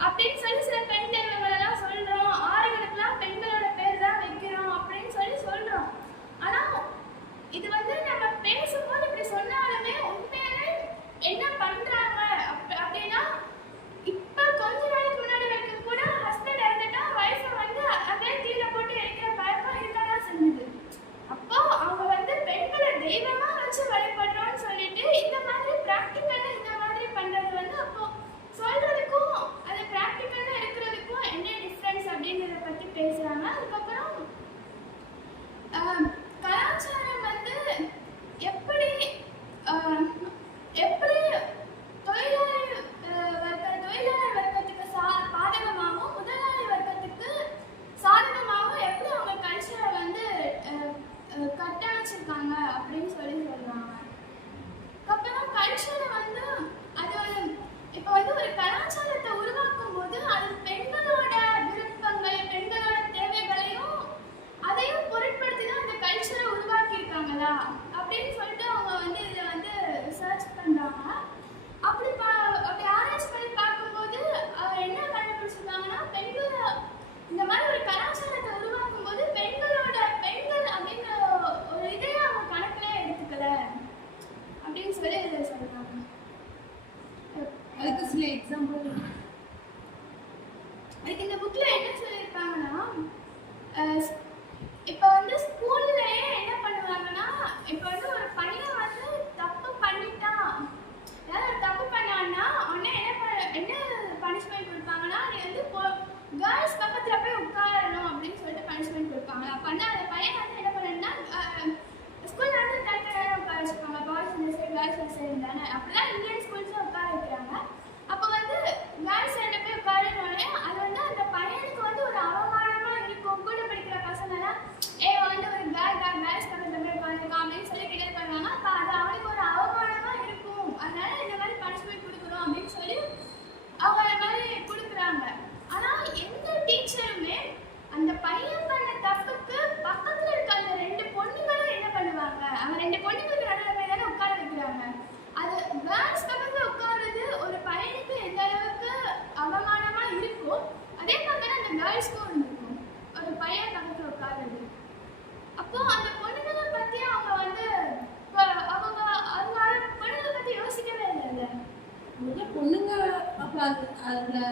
আপনি வச்சிருக்காங்க அப்படின்னு சொல்லி சொல்லுவாங்க அப்புறம் கல்ச்சரை வந்து அது ஒரு இப்போ வந்து ஒரு கலாச்சாரத்தை உருவாக்கும் போது அது பெண்களோட விருப்பங்கள் பெண்களோட தேவைகளையும் அதையும் பொருட்படுத்தி தான் அந்த கல்ச்சரை உருவாக்கியிருக்காங்களா அப்படின்னு சொல்லிட்டு அவங்க வந்து கேர்ள்ஸ்க்கு ஒன்று இருக்கும். ஒரு பையன் நமக்கு ஒரு அப்போ அந்த பொண்ணுங்களை பற்றி அவங்க வந்து அவங்க அவங்க பொண்ணுங்களை பற்றி யோசிக்கவே இல்லைல்ல முதல்ல பொண்ணுங்க அப்போ அது அதில்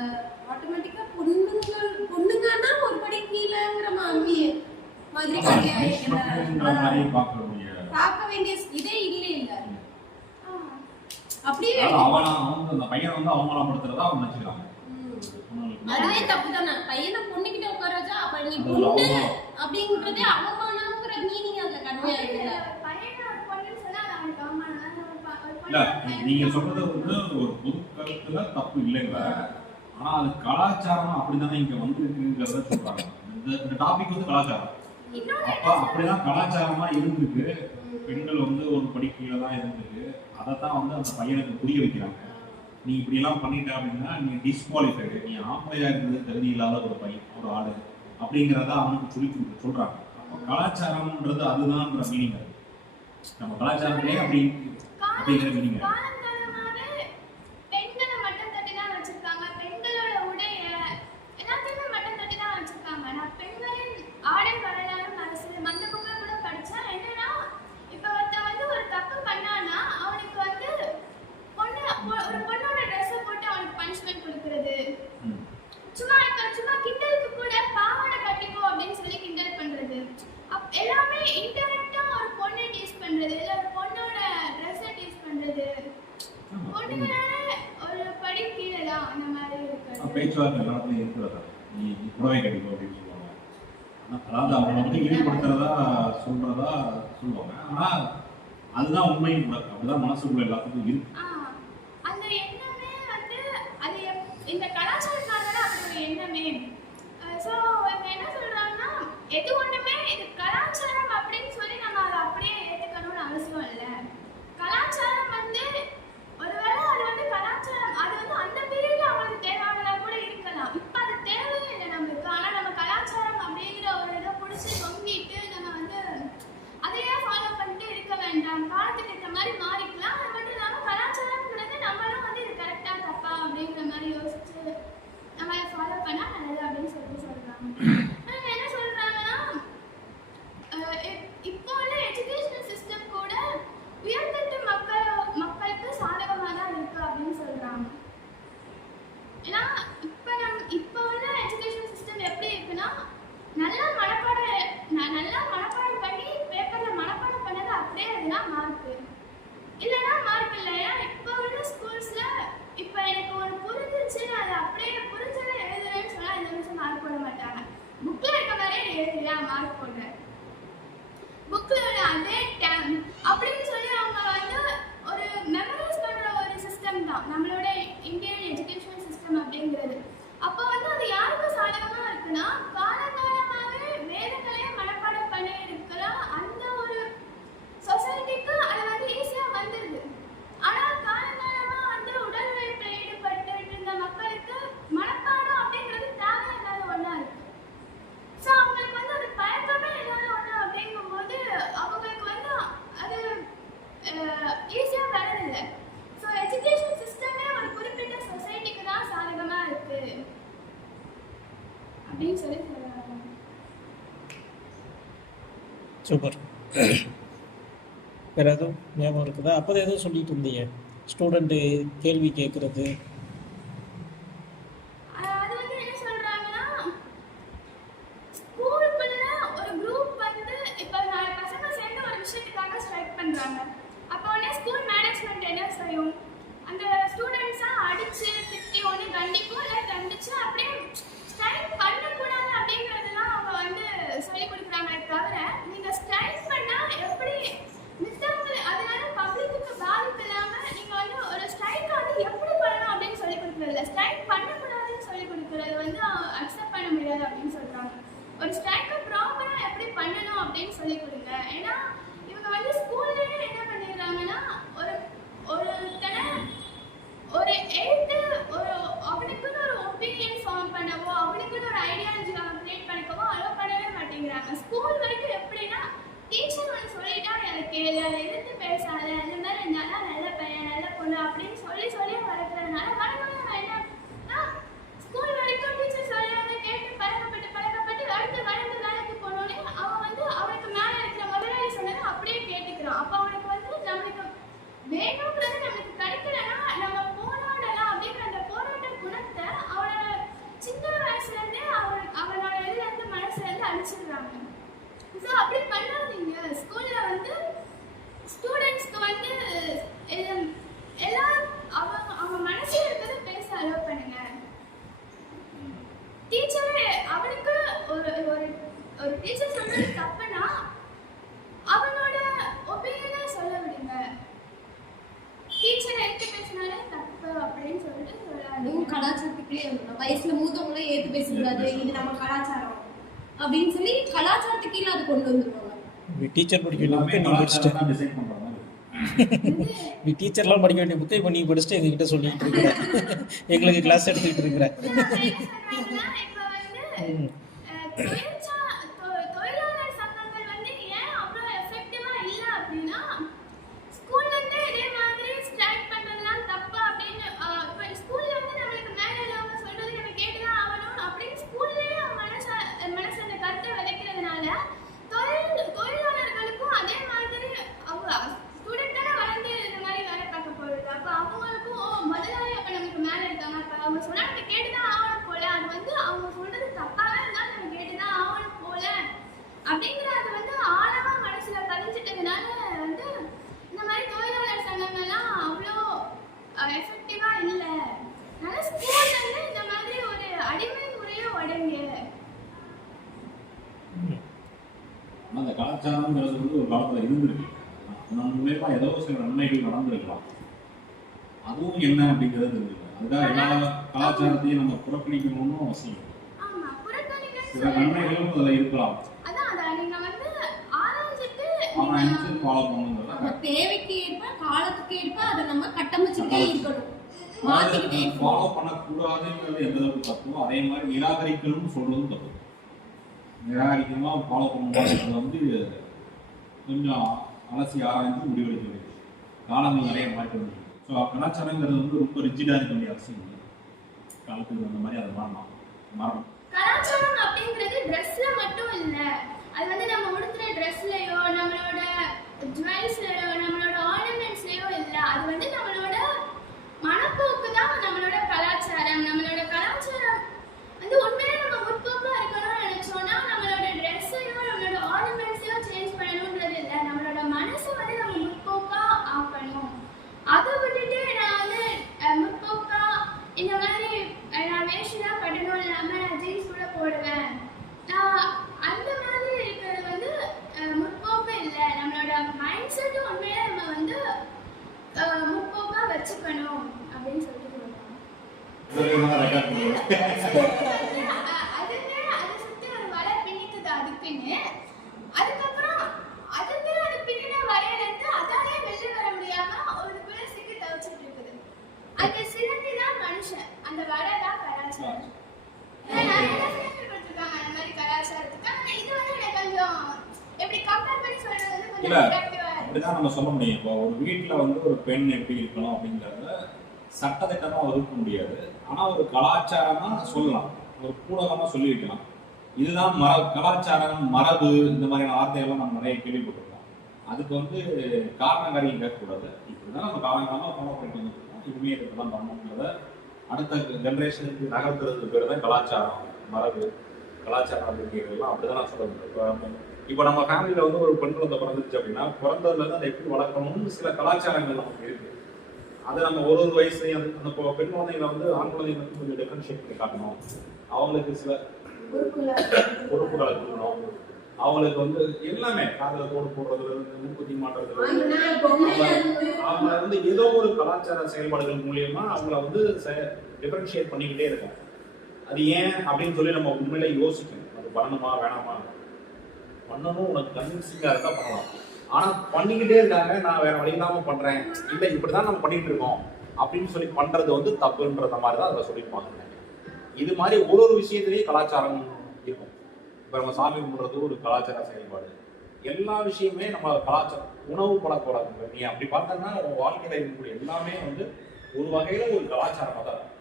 ஆட்டோமேட்டிக்காக பொண்ணுங்கள் பொண்ணுங்கன்னா ஒரு படி கீழேங்கிற மாதிரி மாதிரி பார்க்க வேண்டிய இதே இல்லை இல்லை. அப்படியே அவன் வந்து அந்த பையன் வந்து அவமானப்படுத்துறதா அவங்க நினைச்சுக்கிறாங்க. அதுவே தப்பு தானே பையனை பொண்ணுகிட்ட உட்காராச்சா? அப்ப நீ பொண்ணு அப்படிங்கறதே அவமானம்ங்கிற மீனிங் அதுல கடுமையா இருக்குல்ல. இல்ல நீங்க சொல்றது வந்து ஒரு பொது கருத்துல தப்பு இல்லைங்க. ஆனா அது கலாச்சாரம் அப்படிதானே இங்க வந்திருக்குங்கிறத சொல்றாங்க. இந்த டாபிக் வந்து கலாச்சாரம். அப்ப அப்படிதான் கலாச்சாரமா இருந்திருக்கு பெண்கள் வந்து ஒரு படிக்கையில தான் இருந்திருக்கு அதை தான் வந்து அந்த பையனுக்கு புரிய வைக்கிறாங்க. நீ இப்படி எல்லாம் பண்ணிட்ட அப்படின்னா நீ டிஸ்குவாலிஃபைடு நீ ஆம்பளையாக இருந்தது தகுதி இல்லாத ஒரு பையன் ஒரு ஆடு அப்படிங்கிறத அவனுக்கு சொல்லி சொல்றாங்க. அப்போ கலாச்சாரம்ன்றது அதுதான்ற மீனிங் நம்ம கலாச்சாரத்திலே அப்படி அப்படிங்கிற மீனிங் பேச்சுவார்த்தை எல்லா இடத்துலையும் இருக்கிறதா நீ புடவை கட்டிக்கும் அப்படின்னு சொல்லுவாங்க அதாவது அவங்களை வந்து இழிவுபடுத்துறதா சொல்றதா சொல்லுவாங்க. ஆனா அதுதான் உண்மையும் கூட அப்படிதான் மனசுக்குள்ள எல்லாத்துக்கும் இருக்கு. சூப்பர். வேறு எதுவும் ஞாபகம் இருக்குதா? அப்போ தான் எதுவும் சொல்லிட்டு இருந்தீங்க. ஸ்டூடெண்ட்டு கேள்வி கேட்குறது அப்போ உடனே ஸ்கூல் மேனேஜ்மெண்ட் என்ன செய்யும்? இருக்கிறத வந்து அக்செப்ட் பண்ண முடியாது அப்படின்னு சொல்கிறாங்க ஒரு ஸ்ட்ரைக்கை ப்ராப்பராக எப்படி பண்ணணும் அப்படின்னு சொல்லி கொடுங்க. ஏன்னா இவங்க வந்து ஸ்கூல்லேயே என்ன பண்ணிடுறாங்கன்னா ஒரு ஒருத்தனை ஒரு எழுத்து ஒரு அவனுக்குன்னு ஒரு ஒப்பீனியன் ஃபார்ம் பண்ணவோ அவனுக்குன்னு ஒரு ஐடியாலஜி கிரியேட் பண்ணிக்கவோ அலோவ் பண்ணவே மாட்டேங்கிறாங்க. ஸ்கூல் வரைக்கும் எப்படின்னா டீச்சர் ஒன்று சொல்லிட்டா எனக்கு கேளு அதை எதிர்த்து பேசாத இந்த மாதிரி நல்லா நல்ல பையன் நல்ல பொண்ணு அப்படின்னு சொல்லி சொல்லி வளர்க்குறதுனால வளர்ந்து என்னன்னா ஸ்கூல் வரைக்கும் டீச்சர் சொல்லுவாங்க கேட்டு பழக்கப்பட்டு பழக்கப்பட்டு அடுத்து வளர்ந்து வேலைக்கு போனோடனே அவன் வந்து அவனுக்கு மேலே இருக்கிற முதலாளி சொன்னதை அப்படியே கேட்டுக்கிறான் அப்போ அவனுக்கு வந்து நம்மளுக்கு வேணுங்கிறது நம்மளுக்கு கிடைக்கலன்னா நம்ம போராடலாம் அப்படிங்கிற அந்த போராட்ட குணத்தை அவனோட சின்ன வயசுல இருந்தே அவன் அவனோட இதுல இருந்து மனசுல இருந்து அழிச்சிடுறாங்க ஸோ அப்படி பண்ணாதீங்க ஸ்கூல்ல வந்து ஸ்டூடெண்ட்ஸ்க்கு வந்து இது- எல்லாம் அவங்க அவங்க மனசுல இருக்கிறத பேச அலோவ் பண்ணுங்க டீச்சர் அவனுக்கு ஒரு ஒரு ஒரு டீச்சர் சொல்றது தப்புனா அவனோட ஒப்பீனியனை சொல்ல விடுங்க. டீச்சர் எடுத்து பேசினாலே தப்பு அப்படின்னு சொல்லிட்டு அதுவும் கலாச்சாரத்துக்குள்ளே வயசுல மூத்தவங்களே ஏத்து பேசக்கூடாது. இது நம்ம கலாச்சாரம். அப்படின்னு சொல்லி கலாச்சாரத்துக்கு கீழே அது கொண்டு வந்துருவாங்க. நீ டீச்சர் படிக்க வேண்டிய புக்கை நீ படிச்சுட்ட. நீ டீச்சர்லாம் படிக்க வேண்டிய புக்கை இப்போ நீ படிச்சுட்டு எங்ககிட்ட சொல்லிட்டு இருக்கிற. எங்களுக்கு கிளாஸ் எடுத்துக்கிட்டு இருக்கிற. Go ahead. அதுவும் என்ன அப்படிங்கிறது தெரிஞ்சுக்கணும். அதுக்காக எல்லா கலாச்சாரத்தையும் நம்ம புறக்கணிக்கணும்னு அவசியம். சில. நன்மைகளும் அதுல இருக்கலாம். தேவைக்கு ஏற்ப காலத்துக்கு ஏற்ப அதை நம்ம இருக்கணும். ஃபாலோ பண்ணக்கூடாதுங்கிறது எந்த அளவுக்கு தப்போ அதே மாதிரி நிராகரிக்கணும்னு சொல்றதும் தப்பு. நிராகரிக்கணுமா ஃபாலோ பண்ணணுமாங்கிறது வந்து கொஞ்சம் அலசி ஆராய்ந்து முடிவெடுக்க வேண்டியது. காலங்கள் நிறைய மாற்றம் இருக்கு ஸோ கலாச்சாரங்கிறது வந்து ரொம்ப ரிஜிடாக இருக்க வேண்டிய அவசியம் இல்லை. காலத்துக்கு அந்த மாதிரி அதை மாறணும் மாறணும். கலாச்சாரம் அப்படிங்கிறது ட்ரெஸ்ல மட்டும் இல்ல. அது வந்து நம்ம உடுத்துற ட்ரெஸ்லயோ நம்மளோட ஜுவல்ஸ்லயோ நம்மளோட ஆர்னமெண்ட்ஸ்லயோ இல்ல. அது வந்து நம்மளோட மனப்போக்கு தான் நம்மளோட கலாச்சாரம். நம்மளோட கலாச்சாரம் வந்து உண்மையிலே நம்ம முற்போக்கா இருக்கணும்னு நினைச்சோம்னா நம்மளோட ட்ரெஸ்ஸையோ நம்மளோட ஆர்னமெண்ட்ஸையோ சேஞ்ச் பண்ணணுன்றது இல்ல நம்மளோட மனசை வந்து நம்ம முற்போக்கா ஆக்கணும் அதை விட்டுட்டு நான் வந்து அஹ், முற்போக்கா இந்த மாதிரி அஹ், நான் வேஷ்டி தான் கட்டணும் இல்லாம நான் ஜீன்ஸ் கூட போடுவேன் நான் அந்த மாதிரி இருக்கிறது வந்து அஹ், முற்போக்கு இல்லை நம்மளோட மைண்ட் செட்டும் உண்மையிலே நம்ம வந்து அஹ், முற்போக்கா வச்சுக்கணும் அப்படின்னு சொல்லிட்டு சொல்லுவாங்க ரெக்கார்ட் பண்ணுவோம் அதுவே அதை சுத்தி ஒரு வலை பின்னிக்குது அதுக்குன்னு அதுக்கப்புறம் அதுவே அது பின்னின வலையில இருந்து அதாலே வெளில வர முடியாம ஒருக்குள்ள சிக்கி தவிச்சிட்டு இருக்குது அந்த சிலந்தி தான் மனுஷன் அந்த வலை தான் கலாச்சாரம் நான் நிறைய definition கொடுத்திருக்காங்க அந்த மாதிரி கலாச்சாரத்துக்கு ஆனா இது வந்து எனக்கு கொஞ்சம் எப்படி கம்பேர் பண்ணி சொல்றது வந்து இல்ல. அப்படிதான் நம்ம சொல்ல முடியும். இப்போ ஒரு வீட்ல வந்து ஒரு பெண் எப்படி இருக்கணும் அப்படிங்கறத சட்டத்திட்டமா வகுக்க முடியாது. ஆனா ஒரு கலாச்சாரமா சொல்லலாம். ஒரு கூடலமா சொல்லி வைக்கலாம் இதுதான் மர கலாச்சாரம் மரபு இந்த மாதிரியான வார்த்தைகள்லாம் நம்ம நிறைய கேள்விப்பட்டிருக்கோம். அதுக்கு வந்து காரணக்காரியம் கேட்கக்கூடாது. இப்படிதான் நம்ம காலங்காலமா ஃபாலோ பண்ணிட்டு வந்துருக்கோம் இதுவுமே இப்படிதான் பண்ணணுங்கிறத அடுத்த ஜென்ரேஷனுக்கு நகர்த்துறதுக்கு பேர் தான் கலாச்சாரம் மரபு கலாச்சாரம் அப்படிங்கிறதெல்லாம் அப்படிதான் நான் சொல்ல முடியும். இப்போ இப்போ நம்ம ஃபேமிலியில வந்து ஒரு பெண் குழந்தை பிறந்துச்சு அப்படின்னா பிறந்ததுல இருந்து அதை எப்படி வளர்க்கணும்னு சில கலாச்சாரங்கள் நமக்கு இருக்கு. அதை நம்ம ஒரு ஒரு வயசுலையும் அந்த பெண் குழந்தைங்களை வந்து ஆண் குழந்தைங்க வந்து கொஞ்சம் டிஃபரன்ஷியேட் பண்ணி காட்டணும். அவங்களுக்கு சில பொறுப்புகளை கொடுக்கணும். அவங்களுக்கு வந்து எல்லாமே காதல கோடு போடுறதுல இருந்து மூக்குத்தி மாட்டுறதுல இருந்து வந்து ஏதோ ஒரு கலாச்சார செயல்பாடுகள் மூலியமா அவங்கள வந்து டிஃபரன்ஷியேட் பண்ணிக்கிட்டே இருக்கும் அது ஏன் அப்படின்னு சொல்லி நம்ம உண்மையில யோசிக்கணும். அது பண்ணணுமா வேணாமா? பண்ணணும் உனக்கு கன்வின்சிங்காக இருந்தால் பண்ணலாம். ஆனால் பண்ணிக்கிட்டே இருக்காங்க நான் வேற வழி இல்லாமல் பண்ணுறேன் இல்லை இப்படி தான் நம்ம பண்ணிட்டு இருக்கோம். அப்படின்னு சொல்லி பண்ணுறது வந்து தப்புன்றத மாதிரி தான் அதில் சொல்லியிருப்பாங்க. இது மாதிரி ஒரு ஒரு விஷயத்துலேயும் கலாச்சாரம் இருக்கும். இப்போ நம்ம சாமி கும்பிட்றது ஒரு கலாச்சார செயல்பாடு. எல்லா விஷயமே நம்ம கலாச்சாரம் உணவு பழக்க வழக்கம் நீ அப்படி பார்த்தோன்னா உன் வாழ்க்கையில் இருக்கக்கூடிய எல்லாமே வந்து ஒரு வகையில் ஒரு கலாச்சாரமாக தான் இருக்கும்.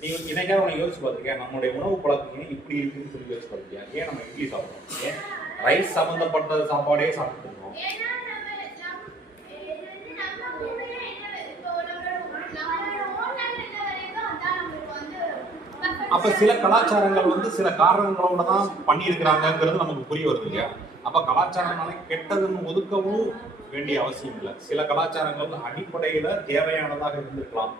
நீ என்னைக்காவது உனக்கு யோசிச்சு பார்த்துருக்கேன் நம்மளுடைய உணவு பழக்கம் இப்படி இருக்குன்னு சொல்லி யோசிச்சு பார்த்துருக்கேன் ஏன் நம்ம இட்லி சாப்பிட்றோம்? ஏன்? ரைஸ் சம்மந்தப்பட்ட சாப்பாடே சாப்பிட்டுருக்கோம் அப்ப சில கலாச்சாரங்கள் வந்து சில காரணங்களோட தான் பண்ணியிருக்கிறாங்கங்கிறது நமக்கு புரிய வருது இல்லையா? அப்ப கலாச்சாரம்னால கெட்டதுன்னு ஒதுக்கவும் வேண்டிய அவசியம் இல்லை. சில கலாச்சாரங்கள் வந்து அடிப்படையில தேவையானதாக இருந்திருக்கலாம்.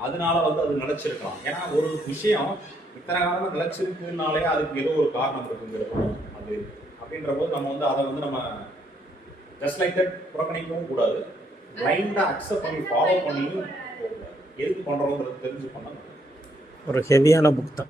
அதனால வந்து அது நிலைச்சிருக்கலாம். ஏன்னா ஒரு விஷயம் இத்தனை காலமா நிலைச்சிருக்குனாலே அதுக்கு ஏதோ ஒரு காரணம் இருக்குங்கிறது அது அப்படின்ற போது நம்ம வந்து அதை வந்து நம்ம ஜஸ்ட் லைக் தட் புறக்கணிக்கவும் கூடாது. பிளைண்டாக அக்செப்ட் பண்ணி ஃபாலோ பண்ணியும் போகக்கூடாது எதுக்கு பண்றோங்கிறது தெரிஞ்சு பண்ணணும் ஒரு ஹெவியான புக் தான்